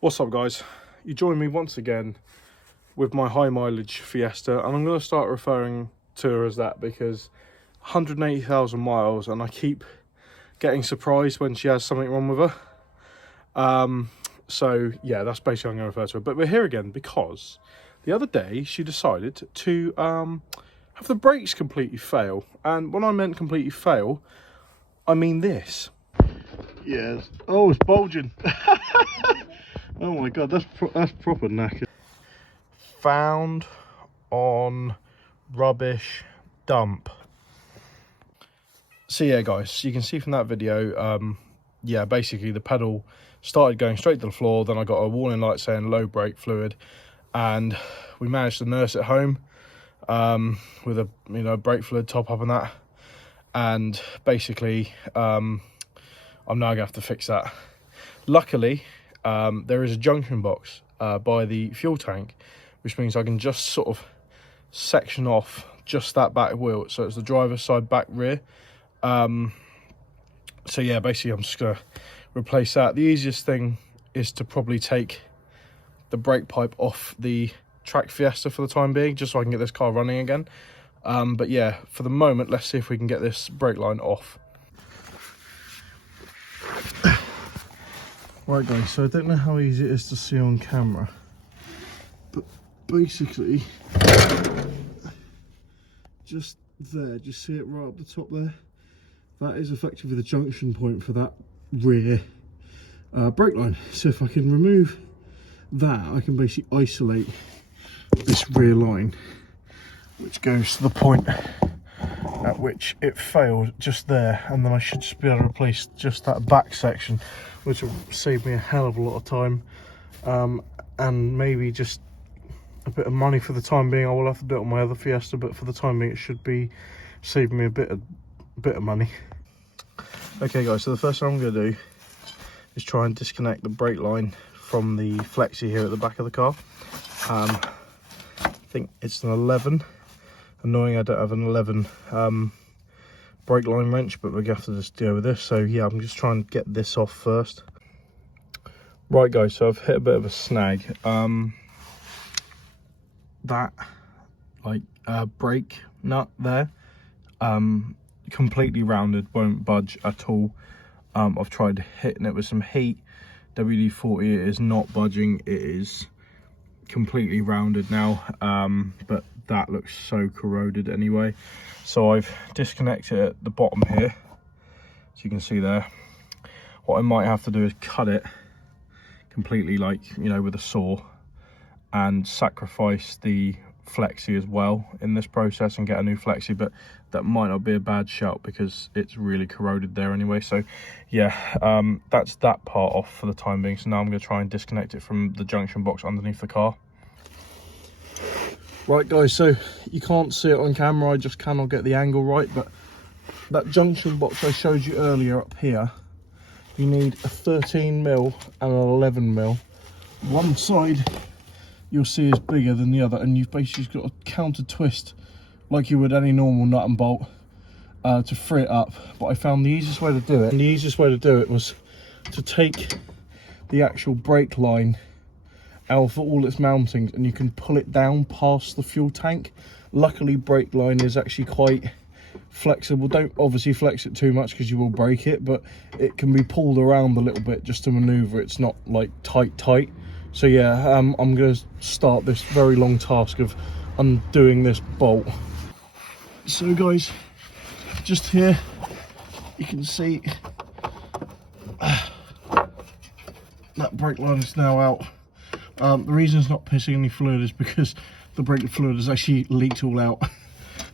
What's up, guys? You join me once again with my high mileage Fiesta, and I'm going to start referring to her as that because 180,000 miles, and I keep getting surprised when she has something wrong with her. So yeah, that's basically what I'm going to refer to her. But we're here again because the other day she decided to have the brakes completely fail, and when I meant completely fail, I mean this. Yes. Oh, it's bulging. Oh my god, that's proper knackered. Found on rubbish dump. So yeah, guys, you can see from that video, yeah, basically the pedal started going straight to the floor. Then I got a warning light saying low brake fluid, and we managed to nurse it home with a brake fluid top up and that. And basically, I'm now gonna have to fix that. Luckily, there is a junction box by the fuel tank, which means I can just sort of section off just that back wheel, so it's the driver's side back rear. So yeah, basically I'm just gonna replace that. The easiest thing is to probably take the brake pipe off the track Fiesta for the time being, just so I can get this car running again. But yeah, for the moment, let's see if we can get this brake line off. Right guys, so I don't know how easy it is to see on camera, but basically, just there, just see it right up the top there? That is effectively the junction point for that rear brake line. So if I can remove that, I can basically isolate this rear line, which goes to the point at which it failed just there, and then I should just be able to replace just that back section, which will save me a hell of a lot of time, and maybe just a bit of money for the time being. I will have to do it on my other Fiesta, but for the time being it should be saving me a bit of money. Okay guys, so the first thing I'm going to do is try and disconnect the brake line from the flexi here at the back of the car. I think it's an 11. Annoying I don't have an 11 brake line wrench, but we're going to have to just deal with this. So yeah, I'm just trying to get this off first. Right guys, so I've hit a bit of a snag. That brake nut there, completely rounded, won't budge at all. I've tried hitting it with some heat, WD-40, it is not budging. It is completely rounded now, but that looks so corroded anyway. So I've disconnected it at the bottom here, so you can see there. What I might have to do is cut it completely, with a saw, and sacrifice the flexi as well in this process and get a new flexi, but that might not be a bad shout because it's really corroded there anyway. So yeah, that's that part off for the time being. So now I'm going to try and disconnect it from the junction box underneath the car. Right guys, so you can't see it on camera, I just cannot get the angle right, but that junction box I showed you earlier up here, you need a 13mm and an 11mm. One side you'll see is bigger than the other, and you've basically got a counter twist like you would any normal nut and bolt to free it up. But I found the easiest way to do it, and the easiest way to do it was to take the actual brake line out of all its mountings, and you can pull it down past the fuel tank. Luckily, brake line is actually quite flexible. Don't obviously flex it too much because you will break it, but it can be pulled around a little bit just to maneuver. It's not like tight. So yeah, I'm going to start this very long task of undoing this bolt. So guys, just here you can see that brake line is now out. The reason it's not pissing any fluid is because the brake fluid has actually leaked all out.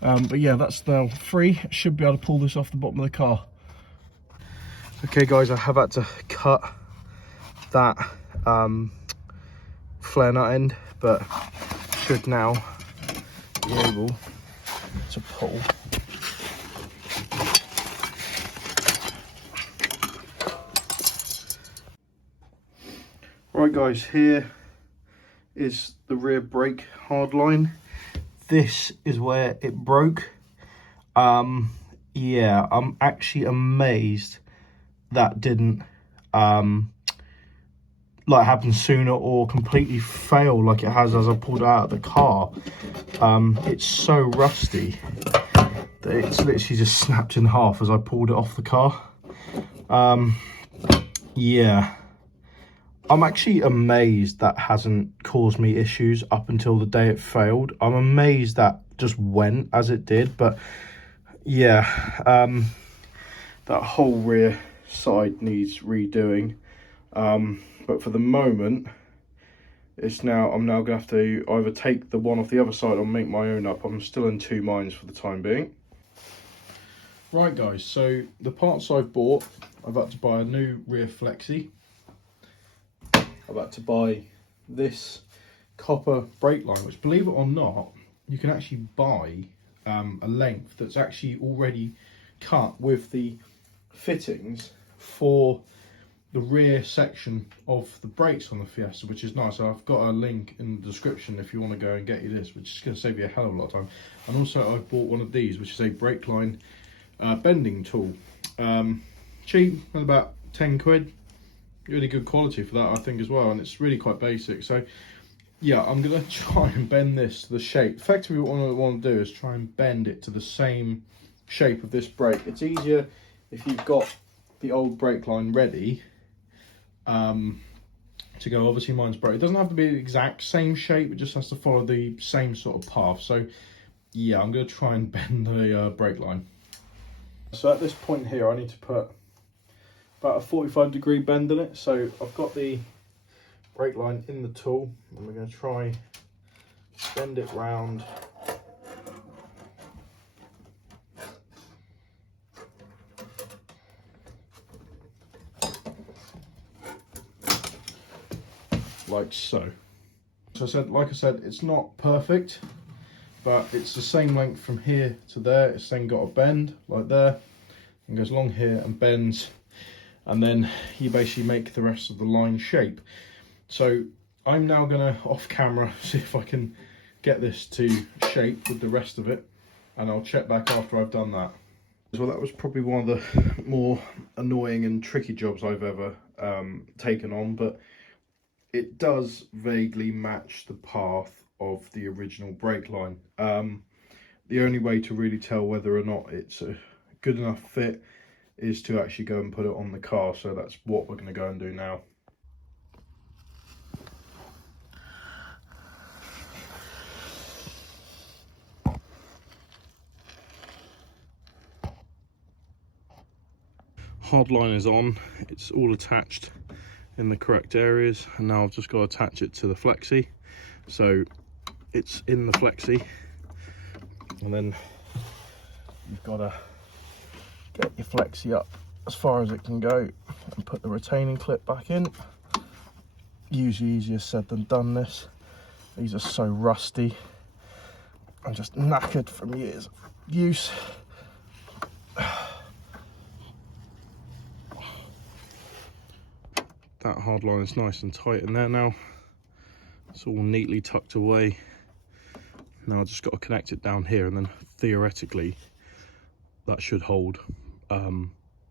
But yeah, that's now free. I should be able to pull this off the bottom of the car. Okay guys, I have had to cut that flare nut end, but should now be able to pull. Right guys, here is the rear brake hardline. This is where it broke. Yeah, I'm actually amazed that didn't like happen sooner or completely fail like it has as I pulled it out of the car. It's so rusty that it's literally just snapped in half as I pulled it off the car. Yeah, I'm actually amazed that hasn't caused me issues up until the day it failed. I'm amazed that just went as it did. But yeah, that whole rear side needs redoing. But for the moment, I'm now gonna have to either take the one off the other side or make my own up. I'm still in two minds for the time being. Right guys, so the parts I've bought, I've had to buy a new rear flexi. I've had to buy this copper brake line, which, believe it or not, you can actually buy a length that's actually already cut with the fittings for the rear section of the brakes on the Fiesta, which is nice. So I've got a link in the description if you want to go and get you this, which is going to save you a hell of a lot of time. And also I've bought one of these, which is a brake line bending tool. Cheap, about 10 quid. Really good quality for that, I think, as well, and it's really quite basic. So yeah, I'm gonna try and bend this to the shape. Effectively what I want to do is try and bend it to the same shape of this brake. It's easier if you've got the old brake line ready to go. Obviously mine's brake, it doesn't have to be the exact same shape, it just has to follow the same sort of path. So yeah, I'm gonna try and bend the brake line. So at this point here, I need to put about a 45-degree bend in it. So I've got the brake line in the tool, and we're going to try bend it round. Like so. So like I said, it's not perfect, but it's the same length from here to there. It's then got a bend like there, and goes along here and bends, and then you basically make the rest of the line shape. So I'm now gonna, off camera, see if I can get this to shape with the rest of it, and I'll check back after I've done that. Well, that was probably one of the more annoying and tricky jobs I've ever taken on, but it does vaguely match the path of the original brake line. The only way to really tell whether or not it's a good enough fit is to actually go and put it on the car. So that's what we're going to go and do now. Hardline is on, it's all attached in the correct areas, and now I've just got to attach it to the flexi. So it's in the flexi, and then you've got to get your flexi up as far as it can go and put the retaining clip back in. Usually easier said than done this. These are so rusty. I'm just knackered from years of use. That hard line is nice and tight in there now. It's all neatly tucked away. Now I've just got to connect it down here, and then theoretically that should hold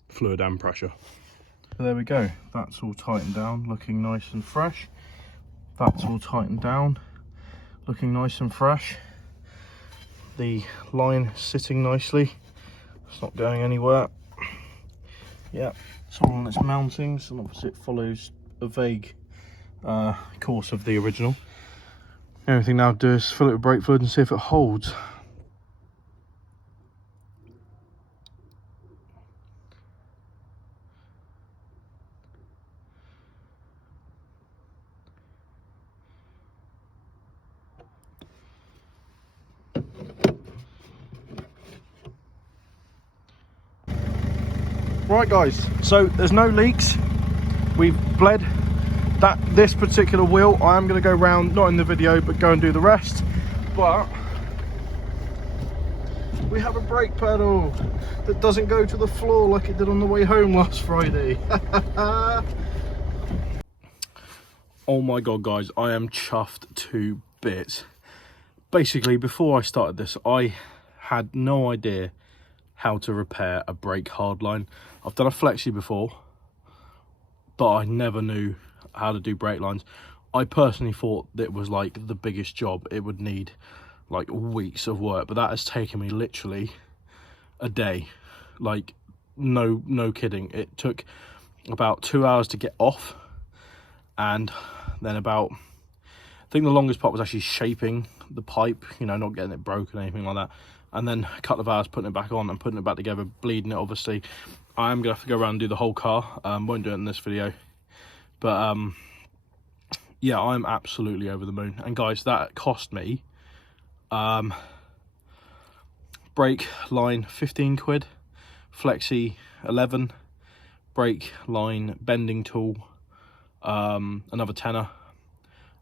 fluid and pressure. So there we go, that's all tightened down, looking nice and fresh. That's all tightened down, looking nice and fresh. The line sitting nicely, it's not going anywhere. Yeah, it's all on its mountings, and obviously it follows a vague course of the original. Everything now to do is fill it with brake fluid and see if it holds. Right guys, so there's no leaks. We've bled this particular wheel. I am going to go round, not in the video, but go and do the rest. But we have a brake pedal that doesn't go to the floor like it did on the way home last Friday. Oh my god guys, I am chuffed to bits. Basically, before I started this, I had no idea how to repair a brake hardline. I've done a flexi before, but I never knew how to do brake lines. I personally thought that it was like the biggest job. It would need like weeks of work, but that has taken me literally a day. Like no kidding. It took about 2 hours to get off, and then about, I think the longest part was actually shaping the pipe, you know, not getting it broken or anything like that, and then a couple of hours putting it back on and putting it back together, bleeding it obviously. I am gonna have to go around and do the whole car. Won't do it in this video, but yeah, I'm absolutely over the moon. And guys, that cost me brake line 15 quid, flexi 11, brake line bending tool another tenner,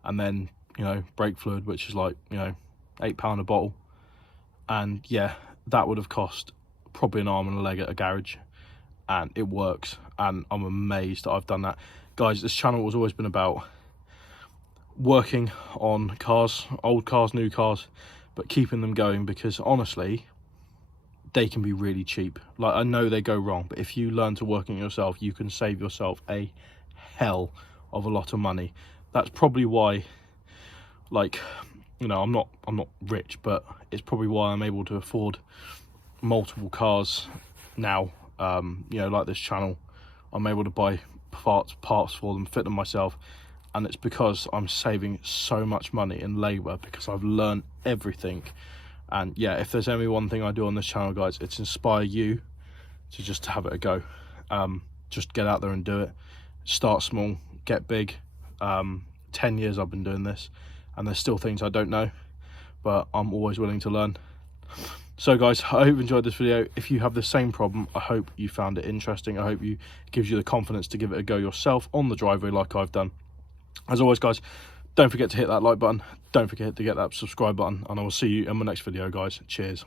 and then, you know, brake fluid, which is like, you know, £8 a bottle. And yeah, that would have cost probably an arm and a leg at a garage, and it works, and I'm amazed that I've done that. Guys, this channel has always been about working on cars, old cars, new cars, but keeping them going, because honestly, they can be really cheap. Like, I know they go wrong, but if you learn to work on yourself, you can save yourself a hell of a lot of money. That's probably why, like, you know, I'm not rich, but it's probably why I'm able to afford multiple cars now. You know, like this channel, I'm able to buy parts for them, fit them myself, and it's because I'm saving so much money in labor, because I've learned everything. And yeah, if there's only one thing I do on this channel, guys, it's inspire you to just have it a go. Just get out there and do it. Start small, get big. 10 years I've been doing this, and there's still things I don't know, but I'm always willing to learn. So guys, I hope you enjoyed this video. If you have the same problem, I hope you found it interesting. I hope it gives you the confidence to give it a go yourself on the driveway like I've done. As always, guys, don't forget to hit that like button. Don't forget to hit that subscribe button, and I will see you in my next video, guys. Cheers.